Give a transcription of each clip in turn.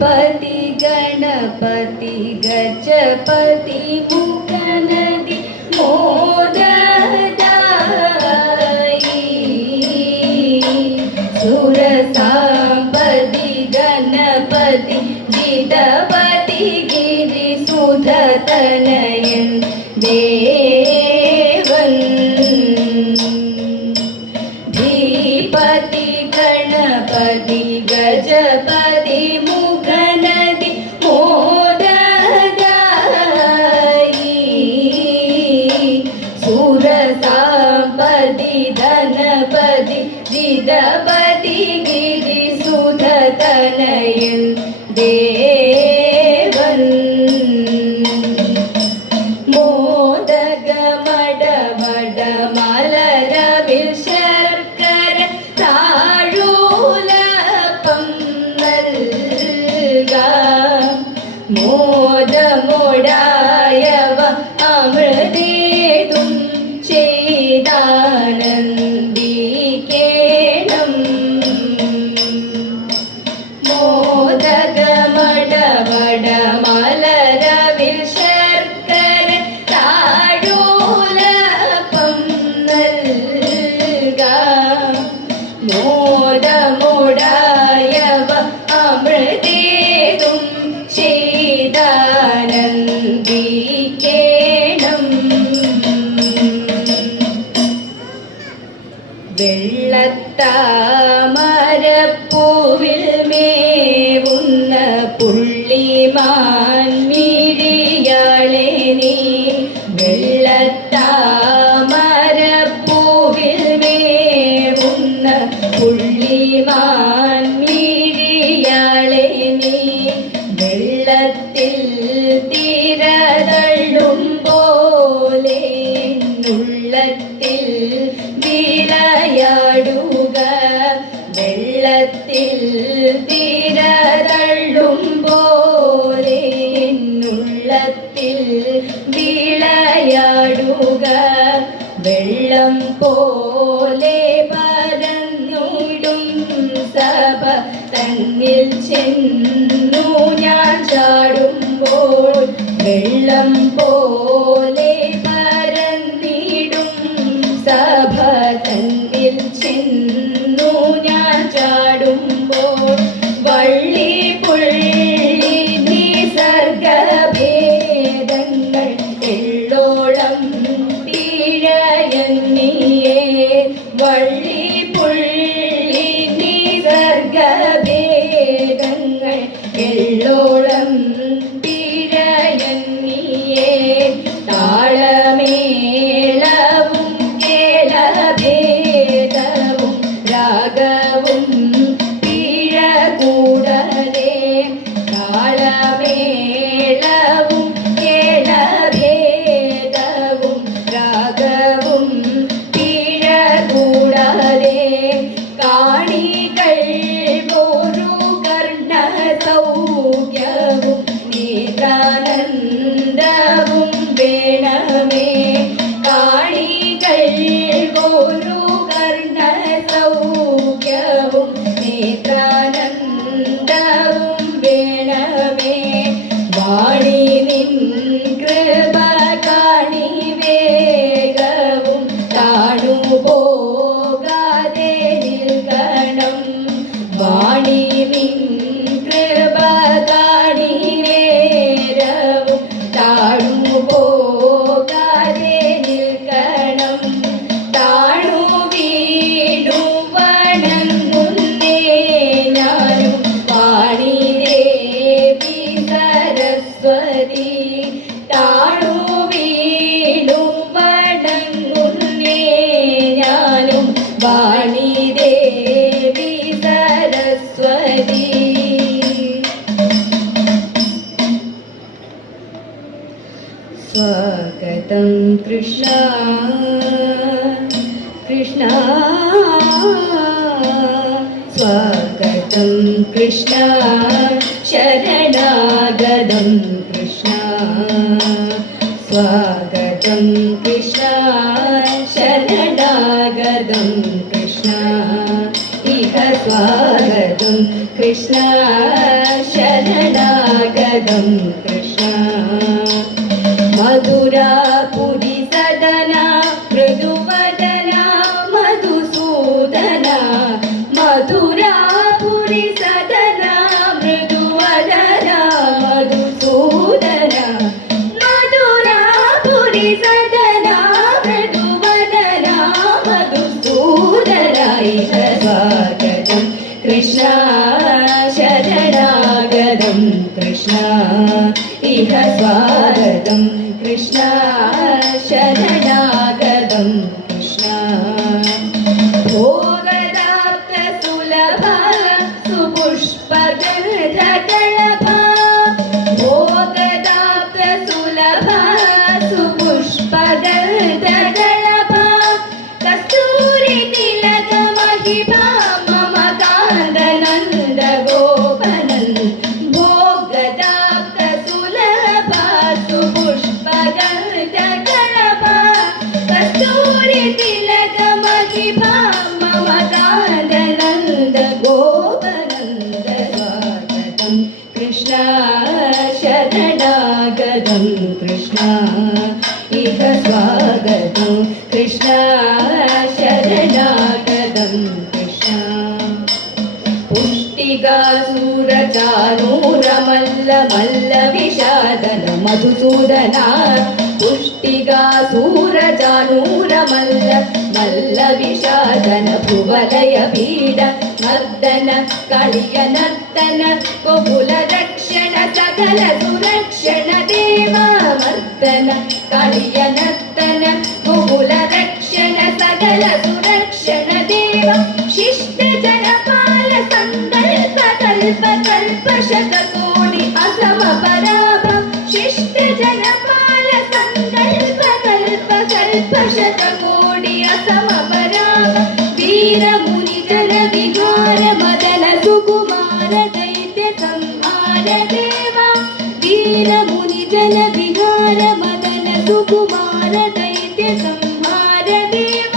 धीपति गणपति गजपति मुखनदी मोददायि सुरसाम्पति गणपति जितपति गिरिसुधतनयन् देवन् धीपति गणपति गजपति मुखनदी मोददायि सुरसाम्पति धनपति जितपति गिरिसुधतनयन् देवन् മോദകമടമട മലരവിൽ ശർക്കര താഴൂലപ്പം നൽകാം മോദമോടായവ അമൃതേതും ചെയ്താനന്ദിക്കേണം മോദകമടമട മലരവിൽ ശർക്കര താഴൂലപ്പം നൽകാം മോദമോടായവ അമൃതേതും ചെയ്താനന്ദിക്കേണം വെള്ളത്താമരപ്പൂവിൽ മേവുന്ന പുള്ളിമാൻ മിഴിയാളെ നീ വെള്ളത്താമരപ്പൂവിൽ മേവുന്ന പുള്ളിമാൻ മിഴിയാളെ നീ വെള്ളത്തിൽ തിരതള്ളും പോലെ ഉള്ളത്തിൽ വിളയാടുക വെള്ളത്തിൽ തിരതള്ളും പോലെ ഉള്ളത്തിൽ വിളയാടുക വെള്ളം പോലെ പരന്നിടും സഭ തന്നിൽ ചെന്നു ഞാൻ ചാടുമ്പോൾ വെള്ളം പോലെ പരന്നിടും സഭ തന്നിൽ ചെന്നു ഞാൻ ചാടുമ്പോൾ വള്ളി പുള്ളി നിസർഗഭേദങ്ങൾ എള്ളോളം പിഴയന്നിയേ വള്ളി പുള്ളി നിസർഗഭേദങ്ങൾ എള്ളോളം പിഴയന്നിയേ താളമേളവും കേളഭേദവും രാഗവും പിഴ കൂടാതെ താളമേളവും കേളഭേദവും രാഗവും പിഴ കൂടാതെ കാണികൾ ഒരു കർണ സൗഖ്യവും നേത്രാനന്ദവും വേണമേ കാണികൾ ഒരു കർണ സൗഖ്യവും നേത്രാനന്ദവും വേണമേ വാണി നിൻ കൃപ കാണി വേഗവും താണു പോകാതെ നിൽക്കണം വാണി നിൻ കൃപ കാണി വേഗവും താണു പോകാതെ നിൽക്കണം താണു വീണു വണങ്ങുന്നേ ഞാനും വാണി ദേവി സരസ്വതി താണു വീണു വണങ്ങുന്നേ ഞാനും വാണി ദേവി സരസ്വതി स्वागतं कृष्ण कृष्ण स्वागतं कृष्ण शरणागतं कृष्ण स्वागतं कृष्ण शरणागतं कृष्ण इह स्वागतं കൃഷ്ണ ശരണാഗതം കൃഷ്ണ മധുരാപുരി സദന മൃദുവദന മധുസൂദന മധുരാപുരി സദന മൃദുവദന മധുസൂദന മധുരാപുരി സദന മൃദുവദന മധുസൂദന ഇഹ സ്വാഗതം കൃഷ്ണ ശരണാഗതം കൃഷ്ണ ഇഹ സ്വാഗതം കൃഷ്ണ ശരണാഗതം കൃഷ്ണ ഭോഗദാപ്ത സുലഭ സുപുഷ്പഗന്ധകളഭ ഭോഗദാപ്ത സുലഭ സുപുഷ്പഗന്ധകളഭ കസ്തൂരി തിലക മഹിമ മമ കാന്തനന്ദ ഗോപനൻ ഭോഗദാപ്ത സുലഭ സുപുഷ്പഗന്ധകളഭ കസ്തൂരി തിലക മഹിമ മമ കാന്തനന്ദ ഗോപനന്ദ സ്വാഗതം കൃഷ്ണ ശരണാഗതം കൃഷ്ണ ഇഹ സ്വാഗതം കൃഷ്ണ ശരണാഗതം കൃഷ്ണ പുഷ്ടികാസുരചാനൂരമല്ല മല്ല വിഷാദന മധുസൂദന പുഷ്ടികാസുരചാനൂരമല്ല മല്ല വിഷാദന ഭുവലയ പീഡ മർദ്ദന കളിയ നർത്തന ഗോകുല രക്ഷണ സകല സുരക്ഷണ ദേവ മർദ്ദന കളിയ നർത്തന ഗോകുല രക്ഷണ സകല സുരക്ഷണ ദേവ ശിഷ്ട ജനപാല സങ്കൽപ കൽപ കൽപ ശതകോടി അസമ പരാഭം ശിഷ്ട ജനപാല സങ്കൽപ കൽപ കൽപ ശതകോടി അസമ പരാഭം വീരമുനി ജന വിഹാര മദന സുകുമാര ദൈത്യ സംഹാര ദേവ വീരമുനി ജന വിഹാര മദന സുകുമാര ദൈത്യ സംഹാര ദേവ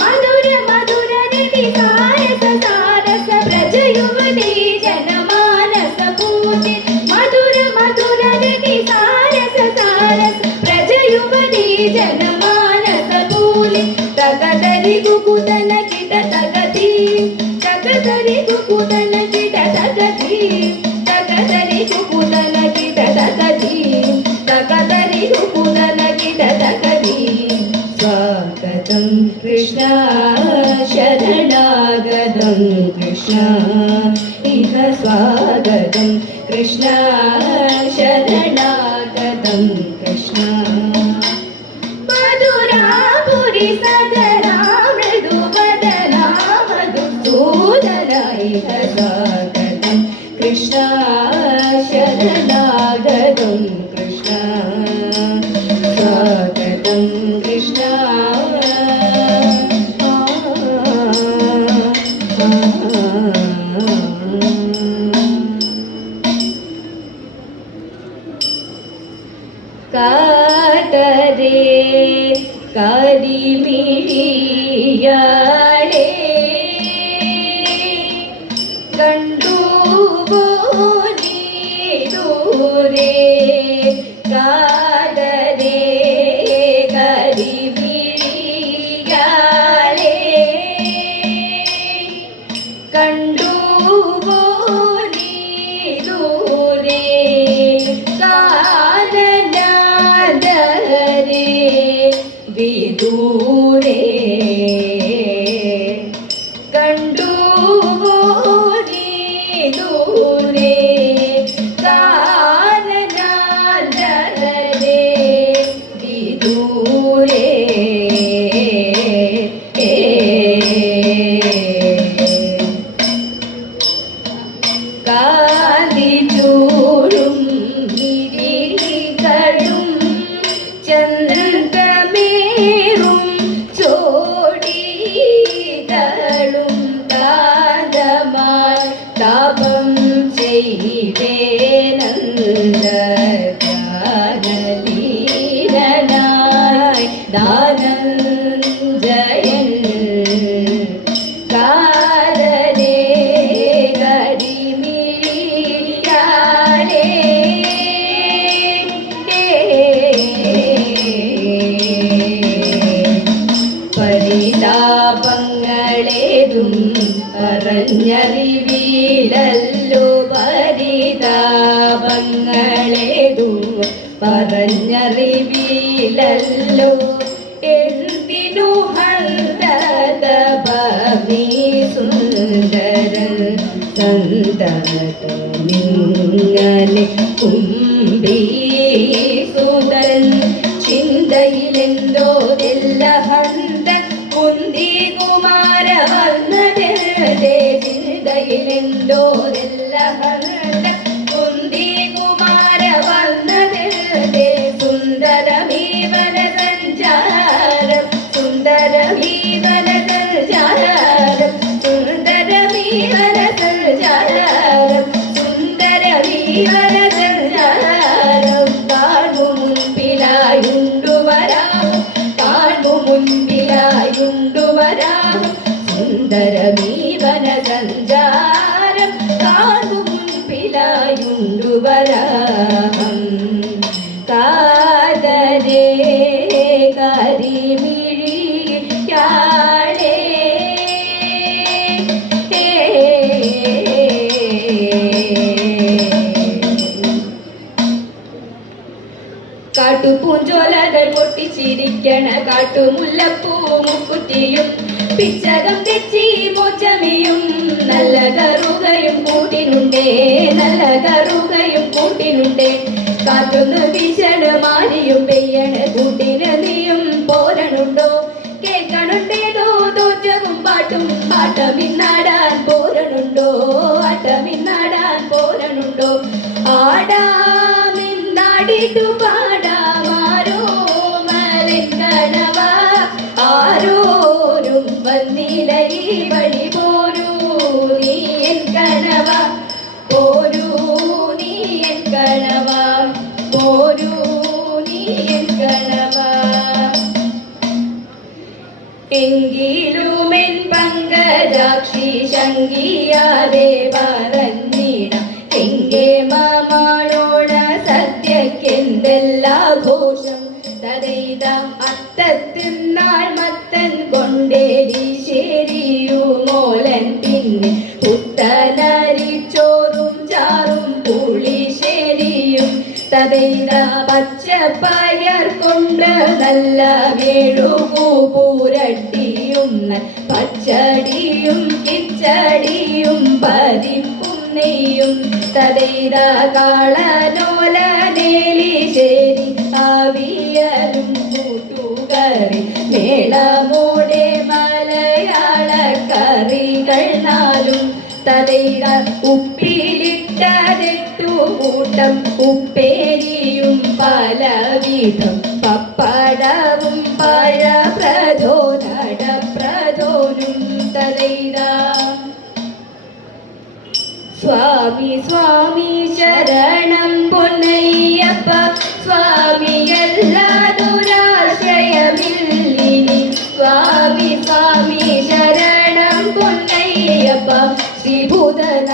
മധുര മധുര രതി സാരസ സാരസ വ്രജ യുവതി ജനമാനസ പൂജി മധുര മധുര രതി സാരസ സാരസ വ്രജ യുവതി ജനമാനസ പൂജി തകതരി കുകുതന കിട തകതി തകതരി കുകുതന കിട തകതി തകതരി കുകുതന കിട തകതി തകതരി കുകുതന കിട തകതി സ്വാഗതം കൃഷ്ണ ശരണാഗതം കൃഷ്ണ ഇഹ സ്വാഗതം കൃഷ്ണ ശരണാഗതം കൃഷ്ണ മധുരാപുരി സദന മൃദുവദന മധുസൂദന ഇഹ സ്വാഗതം കൃഷ്ണ ശരണാഗതം കൃഷ്ണ സ്വാഗതം കൃഷ്ണ കാതരേ കരിമിഴിയാളേ കണ്ടുവോ നീ ദൂരെ കാതരേ കരിമിഴിയാളേ കണ്ടുവോ നീ ദൂരെ കാനനാദരേ വിദൂരേ കണ്ടുവോ നീ ദൂരെ കാനനാദരേ വിദൂരേ കാന്തി ചൂടും മിഴികളും ചന്ദ്രമേറും ചോടികളും കാന്തമായി താപം ചെയ്വേനന്ദീരനായി ധനഞ്ജയൻ കാതരേ പരിതാപങ്ങളേതും പറഞ്ഞറിവീലല്ലോ പരിതാപങ്ങളേതും പറഞ്ഞറിവീലല്ലോ എന്തിനു ഹന്തതപമീ സുന്ദരൻ സന്തതമിങ്ങനെ കുംഭീസുതൻ ചിന്തയിലെന്തോ ഹന്ത കുന്തി കുമാര വന്നതേ ചിന്തയിലെന്തോ ഹന്ത കുന്തി കുമാര വന്നതേ സുന്ദരമീവന സഞ്ചാരം സുന്ദരമീവന സഞ്ചാരം സുന്ദരമീവന സഞ്ചാരം സുന്ദരമീവന സഞ്ചാരം കാണു മുൻപിലായുണ്ടു വരാം കാണു മുൻപിലായുണ്ടു വരാം സുന്ദരമീവന സഞ്ചാരം കാണു മുൻപിലായുണ്ടു വരാം കാതരേ കരിമിഴിയാളേ കാട്ടുപൂഞ്ചോലകൾ പൊട്ടിച്ചിരിക്കണ കാട്ടുമുല്ലപ്പൂ മുക്കുറ്റിയും പിച്ചകം തെച്ചി മോച്ചമിയും നല്ല കറുകയും കൂട്ടിനുണ്ടേ നല്ല കറുകയും കൂട്ടിനുണ്ടേ കാറ്റൊന്ന് വീശണ മാരിയും പെയ്യണ കൂട്ടിന് നീയും പോരണുണ്ടോ കേൾക്കണുണ്ടേതോ തോറ്റവും പാട്ടും ആട്ടമിന്നാടാൻ പോരണുണ്ടോ ആട്ടമിന്നാടാൻ പോരണുണ്ടോ ആടാമിന്നാടിട്ടു പാടാമാരോ മലക്കണവ ആരോരും വന്നില ഈ വഴി പോരൂ നീ എൻ കണവ പോരൂ നീ എൻ കണവ പോരൂ നീ എൻ കണവ എങ്കിലുമെൻ പങ്കജാക്ഷി ശങ്കിയാതെ പറഞ്ഞിട എങ്കെ മാമാണോണ സത്യക്കെന്തെല്ലാഘോഷം തതൈതാം അത്തത്തിന്നാൾ മത്തൻ കൊണ്ടേരിശേരിയുമോലൻ പിന്നെ പുത്തനരിച്ചോറും ചാറും പുളിശ്ശേരിയും തതൈത പച്ചപ്പയർ കൊണ്ട് നല്ല വേഴുകൂപൂരട്ടിയും പച്ചടിയും കിച്ചടിയും പരിപ്പും നെയ്യും തതൈത കാളനോല നേലിശ്ശേരി ആവിയലും കൂട്ടുകറി മേളമോടെ മലയാള കറികൾ നാലും തതൈത ഉപ്പിലിട്ടതെട്ടു കൂട്ടം ഉപ്പേരിയും പലവിധം പപ്പടവും പഴപ്രഥോ നടപ്രഥോനും തതൈത സ്വാമി സ്വാമി ശരണം പൊന്നയ്യപ്പ സ്വാമിയല്ലാതൊരാശ്രയമില്ലിനി സ്വാമി സ്വാമി ശരണം പൊന്നയ്യപ്പ ശ്രീഭൂതനായ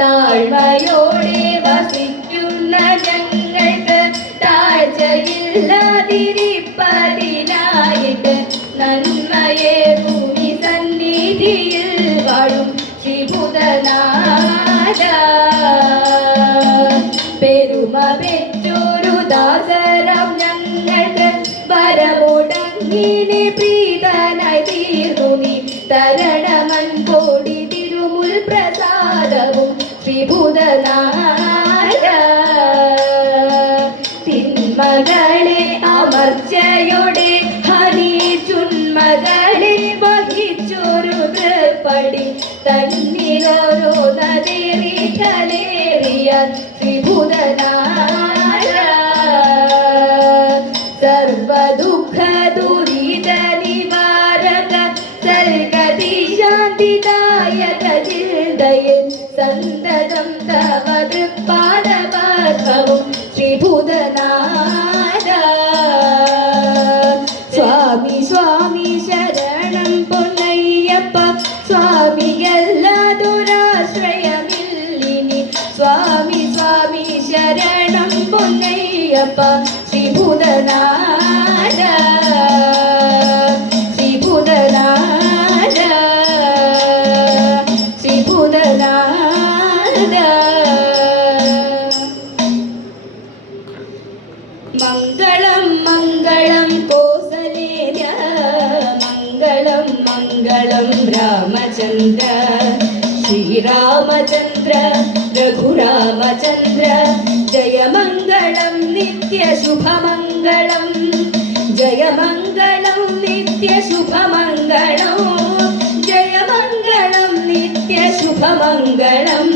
താഴ്മയോടെ വസിക്കുന്ന ഞങ്ങൾക്ക് താഴ്ചയില്ലാതിരിപ്പതിനായിട്ട് നന്മയെ ഭൂമി സന്നിധിയിൽ വാഴും ശ്രീഭൂതനാഥ പെരുമ പെറ്റൊരു ദാസരം ഞങ്ങൾക്ക് വരമുടങ്ങിനെ പ്രീതനായി തീർന്നു നീ തരണമൻ കോടി തിരുമുൽ പ്രസാദവും ശ്രീഭൂതനാഥ തിന്മകളെ അമർച്ചയുടെ ഹനി ചുന്മകളെ വഹിച്ചൊരു തൃപ്പടി തന്നിലോരോ നദേറി കലേറിയ ശ്രീഭൂതനാഥ സർവദുഃഖ ദുരിത നിവാരക സൽഗതി ശാന്തിദായക ചിന്തയിൽ സന്തതം തവ തൃപ്പാദപർവവും ശ്രീഭൂതനാഥ സ്വാമി സ്വാമി ശരണം പൊന്നയ്യപ്പ സ്വാമിയല്ലാതൊരാശ്രയമില്ലിനി സ്വാമി സ്വാമി ശരണം പൊന്നയ്യപ്പ ശ്രീഭൂതനാഥ ചന്ദ്ര ശ്രീരാമചന്ദ്ര രഘുരാമചന്ദ്ര ജയമംഗളം നിത്യശുഭമംഗളം ജയമംഗളം നിത്യശുഭമംഗളം ജയമംഗളം നിത്യശുഭമംഗളം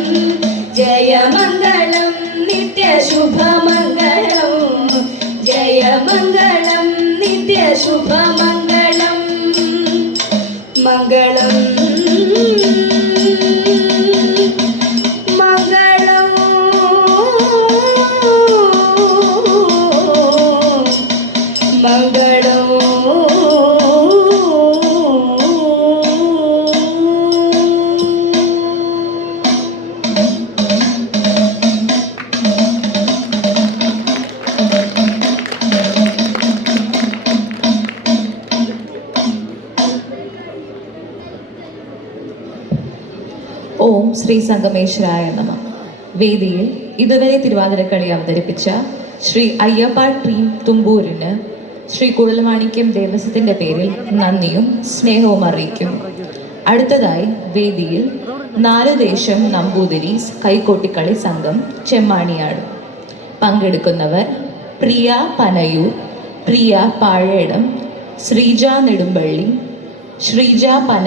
ജയമംഗളം നിത്യശുഭമംഗളം ജയമംഗളം നിത്യശുഭമംഗളം മംഗളം മംഗളം മംഗളം ഓം ശ്രീ സംഗമേശ്വരായ നമ. വേദിയിൽ ഇതുവരെ തിരുവാതിരക്കളി അവതരിപ്പിച്ച ശ്രീ അയ്യപ്പ ടീം തുമ്പൂരിന് ശ്രീ കുഴൽമാണിക്യം ദേവസ്വത്തിന്റെ പേരിൽ നന്ദിയും സ്നേഹവും അറിയിക്കും. അടുത്തതായി വേദിയിൽ 4 ദേശം നമ്പൂതിരീസ് കൈക്കോട്ടിക്കളി സംഘം ചെമ്മാണിയാട്. പങ്കെടുക്കുന്നവർ പ്രിയ പനയൂർ, പ്രിയ പാഴേടം, ശ്രീജ നെടുമ്പള്ളി, ശ്രീജ പന